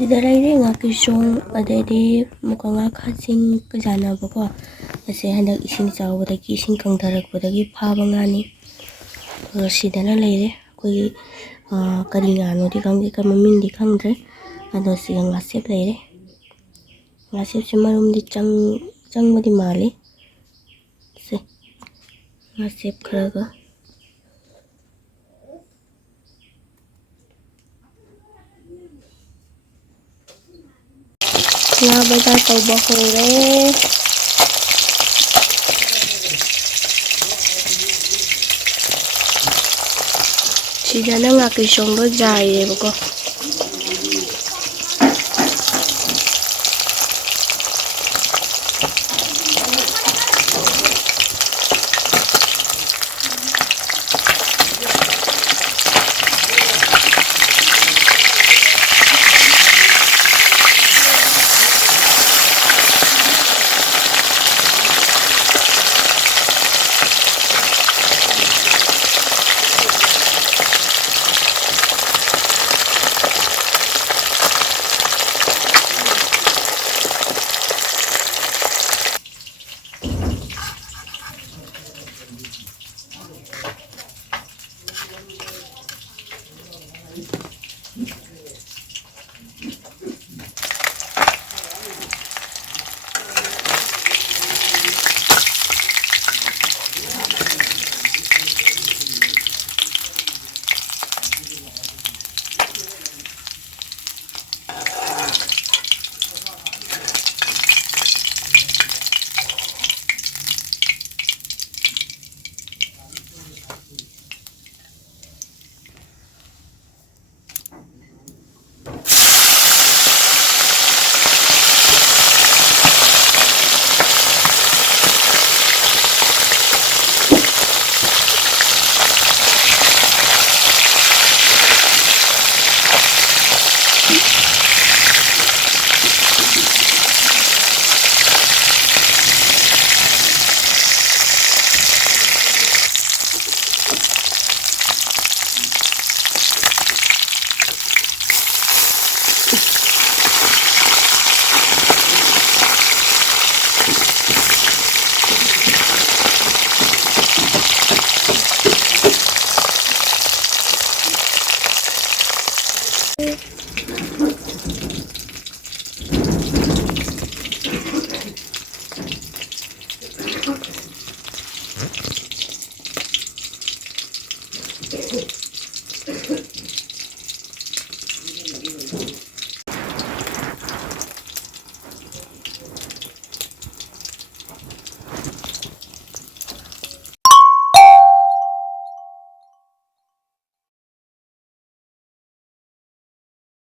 Sida layre nga kisong adedi muka nga khatsing kajanabako ase handak ising chawbadagi ising kangtharakpagi phaba ngani sidana layre koi kari ngano di khangde ka maming di khangdre ado siga ngasep layre ngasep si marum di changmadi mali se ngasep kharaga nga bada tawba hore sidana nga kisong do jaye bako